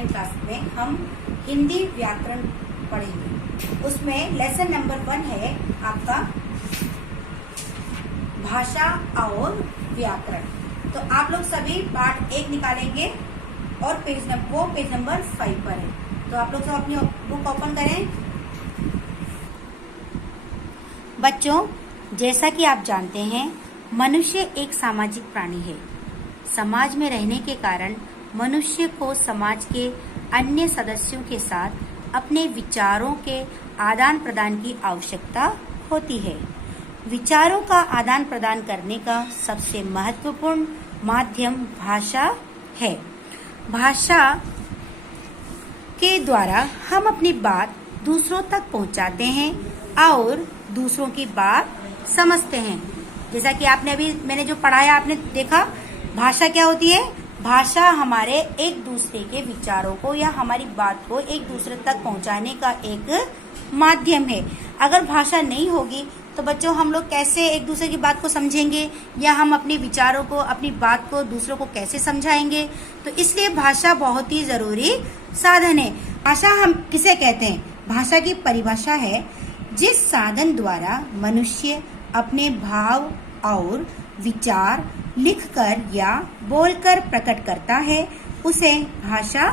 Online class में हम हिंदी व्याकरण पढ़ेंगे। उसमें लेसन नंबर 1 है आपका भाषा और व्याकरण। तो आप लोग सभी पार्ट 1 निकालेंगे और पेज नंबर 5 पर है। तो आप लोग सब अपनी बुक ओपन करें। बच्चों, जैसा कि आप जानते हैं, मनुष्य एक सामाजिक प्राणी है। समाज में रहने के कारण मनुष्य को समाज के अन्य सदस्यों के साथ अपने विचारों के आदान प्रदान की आवश्यकता होती है। विचारों का आदान प्रदान करने का सबसे महत्वपूर्ण माध्यम भाषा है। भाषा के द्वारा हम अपनी बात दूसरों तक पहुंचाते हैं और दूसरों की बात समझते हैं। जैसा कि मैंने जो पढ़ाया आपने देखा, भाषा क्या होती है? भाषा हमारे एक दूसरे के विचारों को या हमारी बात को एक दूसरे तक पहुंचाने का एक माध्यम है। अगर भाषा नहीं होगी तो बच्चों हम लोग कैसे एक दूसरे की बात को समझेंगे या हम अपने विचारों को, अपनी बात को दूसरों को कैसे समझाएंगे? तो इसलिए भाषा बहुत ही जरूरी साधन है। भाषा हम किसे कहते हैं? भाषा की परिभाषा है जिस साधन द्वारा मनुष्य अपने भाव और विचार लिखकर या बोलकर प्रकट करता है, उसे भाषा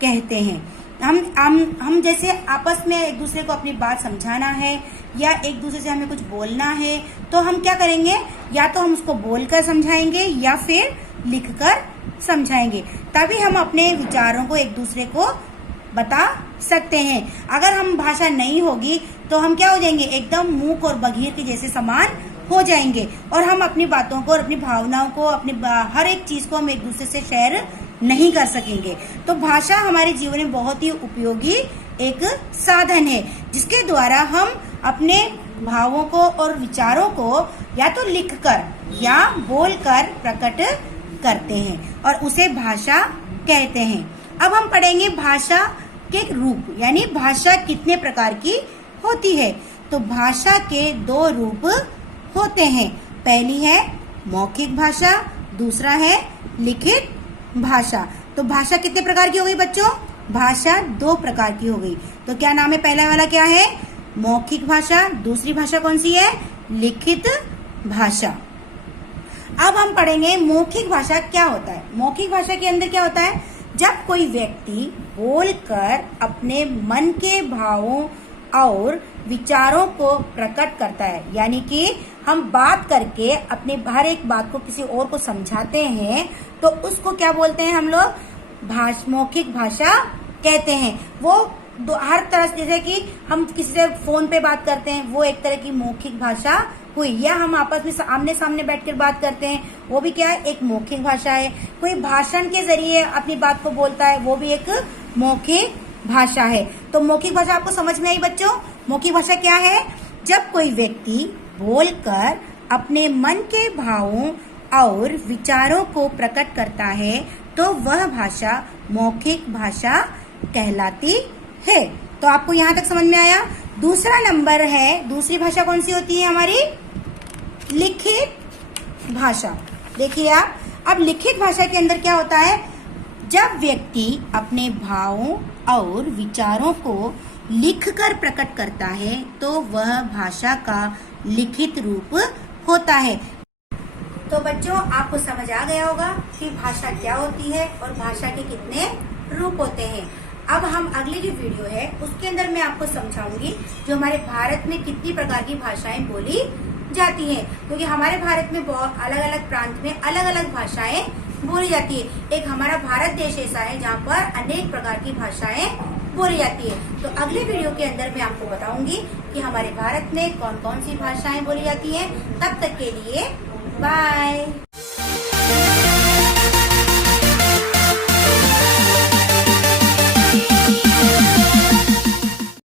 कहते हैं। हम जैसे आपस में एक दूसरे को अपनी बात समझाना है या एक दूसरे से हमें कुछ बोलना है तो हम क्या करेंगे? या तो हम उसको बोलकर समझाएंगे या फिर लिखकर समझाएंगे, तभी हम अपने विचारों को एक दूसरे को बता सकते हैं। अगर हम भाषा नहीं होगी तो हम क्या हो जाएंगे? एकदम मूक और बधिर के जैसे समान हो जाएंगे और हम अपनी बातों को और अपनी भावनाओं को, अपनी हर एक चीज को हम एक दूसरे से शेयर नहीं कर सकेंगे। तो भाषा हमारे जीवन में बहुत ही उपयोगी एक साधन है, जिसके द्वारा हम अपने भावों को और विचारों को या तो लिखकर या बोलकर प्रकट करते हैं और उसे भाषा कहते हैं। अब हम पढ़ेंगे भाषा के रूप, यानी भाषा कितने प्रकार की होती है। तो भाषा के 2 रूप होते हैं। पहली है मौखिक भाषा, दूसरा है लिखित भाषा। तो भाषा कितने प्रकार की हो गई बच्चों? भाषा 2 प्रकार की हो गई। तो क्या नाम है? पहला वाला क्या है? मौखिक भाषा। दूसरी भाषा कौन सी है? लिखित भाषा। अब हम पढ़ेंगे मौखिक भाषा क्या होता है। मौखिक भाषा के अंदर क्या होता है? जब कोई व्यक्ति बोलकर अपने मन के भावों और विचारों को प्रकट करता है, यानी कि हम बात करके अपने हर एक बात को किसी और को समझाते हैं, तो उसको क्या बोलते हैं हम लोग? मौखिक भाषा कहते हैं। वो हर तरह से, जैसे कि हम किसी से फोन पे बात करते हैं, वो एक तरह की मौखिक भाषा हुई, या हम आपस में आमने सामने बैठकर बात करते हैं, वो भी क्या है? एक मौखिक भाषा है। कोई भाषण के जरिए अपनी बात को बोलता है, वो भी एक मौखिक भाषा है। तो मौखिक भाषा आपको समझ में आई बच्चों? मौखिक भाषा क्या है? जब कोई व्यक्ति बोलकर अपने मन के भावों और विचारों को प्रकट करता है तो वह भाषा मौखिक भाषा कहलाती है। तो आपको यहाँ तक समझ में आया? दूसरा नंबर है, दूसरी भाषा कौन सी होती है हमारी? लिखित भाषा। देखिए आप, अब लिखित भाषा के अंदर क्या होता है? जब व्यक्ति अपने भावों और विचारों को लिखकर प्रकट करता है तो वह भाषा का लिखित रूप होता है। तो बच्चों, आपको समझ आ गया होगा कि भाषा क्या होती है और भाषा के कितने रूप होते हैं। अब हम अगली जो वीडियो है उसके अंदर मैं आपको समझाऊंगी जो हमारे भारत में कितनी प्रकार की भाषाएं बोली जाती हैं, क्योंकि हमारे भारत में बहुत अलग अलग प्रांत में अलग अलग भाषाएं बोली जाती है। एक हमारा भारत देश ऐसा है जहाँ पर अनेक प्रकार की भाषाएं बोली जाती है। तो अगले वीडियो के अंदर मैं आपको बताऊंगी कि हमारे भारत में कौन कौन सी भाषाएं बोली जाती हैं। तब तक के लिए बाय।